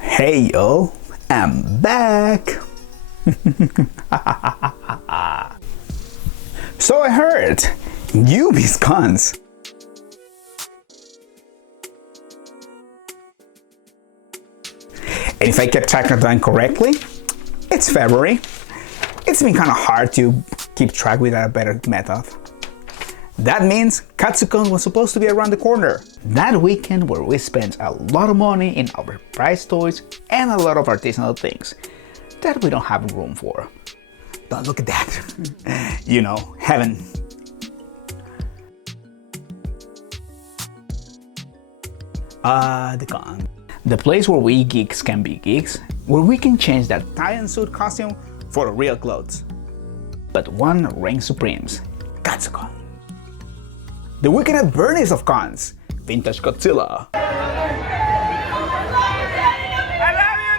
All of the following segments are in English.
Hey yo, I'm back. So I heard you miss cons. And if I kept track of time correctly, it's February. It's been kind of hard to keep track without a better method. That means katsucon was supposed to be around the corner. That weekend where we spent a lot of money in overpriced toys and a lot of artisanal things that we don't have room for. But look at that. You know, heaven. The con. The place where we geeks can be geeks, where we can change that tie and suit costume for real clothes. But one reigns supremes, katsucon. The weekend at Bernie's of cons, vintage Godzilla. I love you,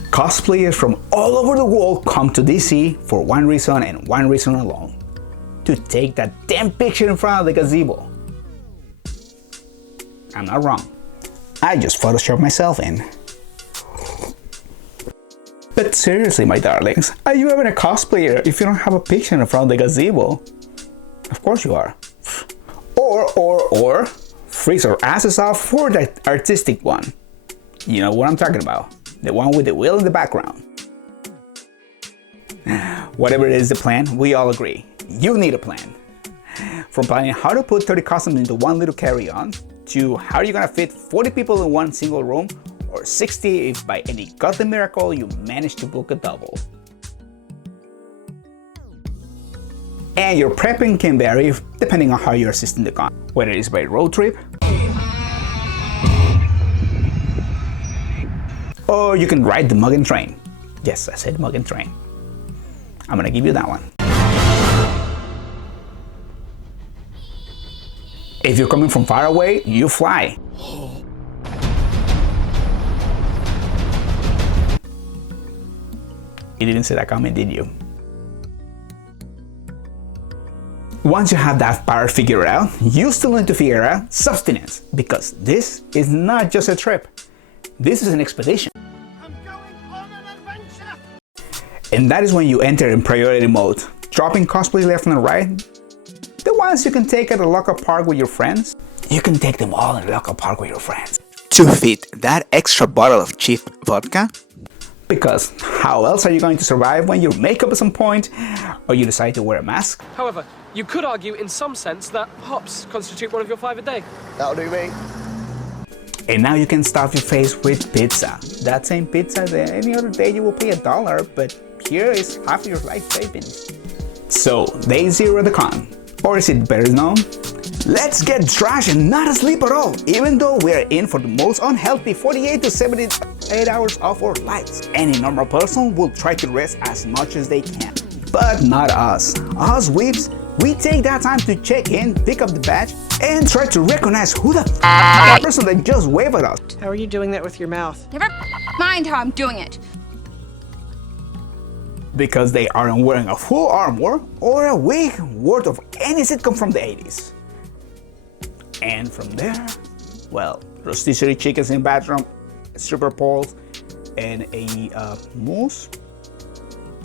Danny! Cosplayers from all over the world come to DC for one reason and one reason alone. To take that damn picture in front of the gazebo. I'm not wrong. I just photoshopped myself in. But seriously, my darlings, are you even a cosplayer if you don't have a picture in front of the gazebo? Of course you are. Or freeze our asses off for that artistic one. You know what I'm talking about. The one with the wheel in the background. Whatever it is the plan, we all agree. You need a plan. From planning how to put 30 costumes into one little carry-on, to how are you gonna fit 40 people in one single room, or 60 if by any goddamn miracle you manage to book a double. And your prepping can vary depending on how you're assisting the con, whether it's by road trip, or you can ride the muggin' train. Yes, I said muggin' train. I'm gonna give you that one. If you're coming from far away, you fly. You didn't see that coming, did you? Once you have that part figured out, you still need to figure out sustenance, because this is not just a trip. This is an expedition. I'm going on an adventure! And that is when you enter in priority mode, dropping cosplays left and right. The ones you can take at a local park with your friends, you can take them all in a local park with your friends. To fit that extra bottle of cheap vodka? Because how else are you going to survive when your makeup is on point, or you decide to wear a mask? However, you could argue in some sense that hops constitute one of your 5 a day. That'll do me. And now you can stuff your face with pizza. That same pizza that any other day you will pay $1, but here is half your life savings. So, day 0 of the con. Or is it better known? Let's get trashed and not asleep at all, even though we are in for the most unhealthy 48 to 78 hours of our lives. Any normal person will try to rest as much as they can. But not us. Us weeps, we take that time to check in, pick up the badge, and try to recognize who the person that just waved at us. How are you doing that with your mouth? Never mind how I'm doing it. Because they aren't wearing a full armor or a wig worth of any sitcom from the 80s. And from there, well, rotisserie chickens in bathroom, stripper poles, and a moose.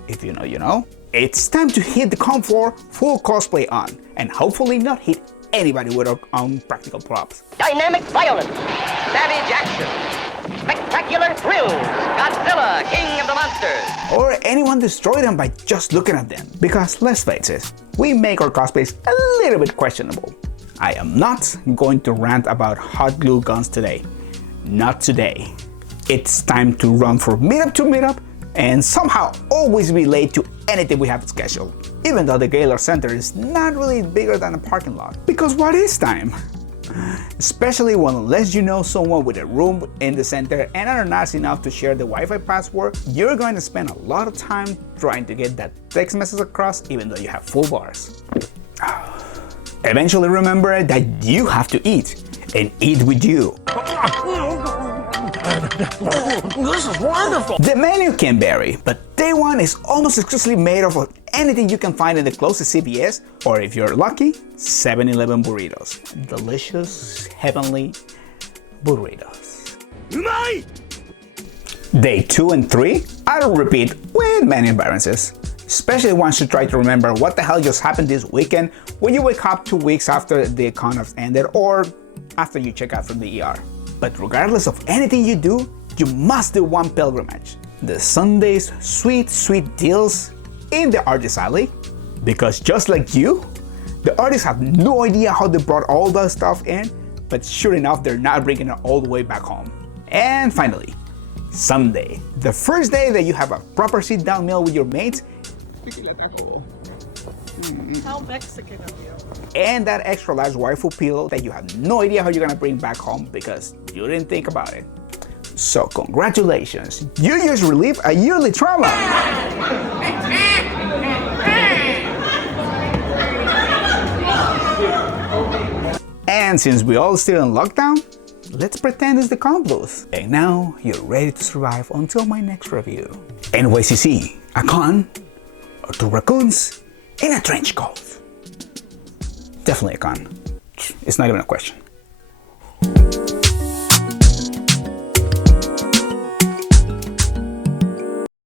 If you know, you know. It's time to hit the con floor full cosplay on, and hopefully not hit anybody with our own practical props. Dynamic violence, savage action, spectacular thrills, Godzilla, king of the monsters. Or anyone destroy them by just looking at them. Because let's face it, we make our cosplays a little bit questionable. I am not going to rant about hot glue guns today. Not today. It's time to run from meetup to meetup and somehow always be late to anything we have scheduled. Even though the Gaylord Center is not really bigger than a parking lot. Because what is time? Especially when unless you know someone with a room in the center and are nice enough to share the Wi-Fi password, you're going to spend a lot of time trying to get that text message across even though you have full bars. Eventually remember that you have to eat, and eat with you. This is wonderful! The menu can vary, but day one is almost exclusively made of anything you can find in the closest CVS, or if you're lucky, 7-Eleven burritos. Delicious, heavenly burritos. Umai! Day 2 and 3 are repeat with many variances, especially once you try to remember what the hell just happened this weekend when you wake up 2 weeks after the conference ended or after you check out from the ER. But regardless of anything you do, you must do one pilgrimage. The Sunday's sweet, sweet deals in the artist alley. Because just like you, the artists have no idea how they brought all that stuff in, but sure enough, they're not bringing it all the way back home. And finally, Sunday, the first day that you have a proper sit-down meal with your mates. How Mexican of you. And that extra large waifu pillow that you have no idea how you're gonna bring back home because you didn't think about it. So congratulations, you just relieved a yearly trauma. And since we all still in lockdown, let's pretend it's the calm blues. And now you're ready to survive until my next review. NYCC, a con, or 2 raccoons in a trench coat. Definitely a con. It's not even a question.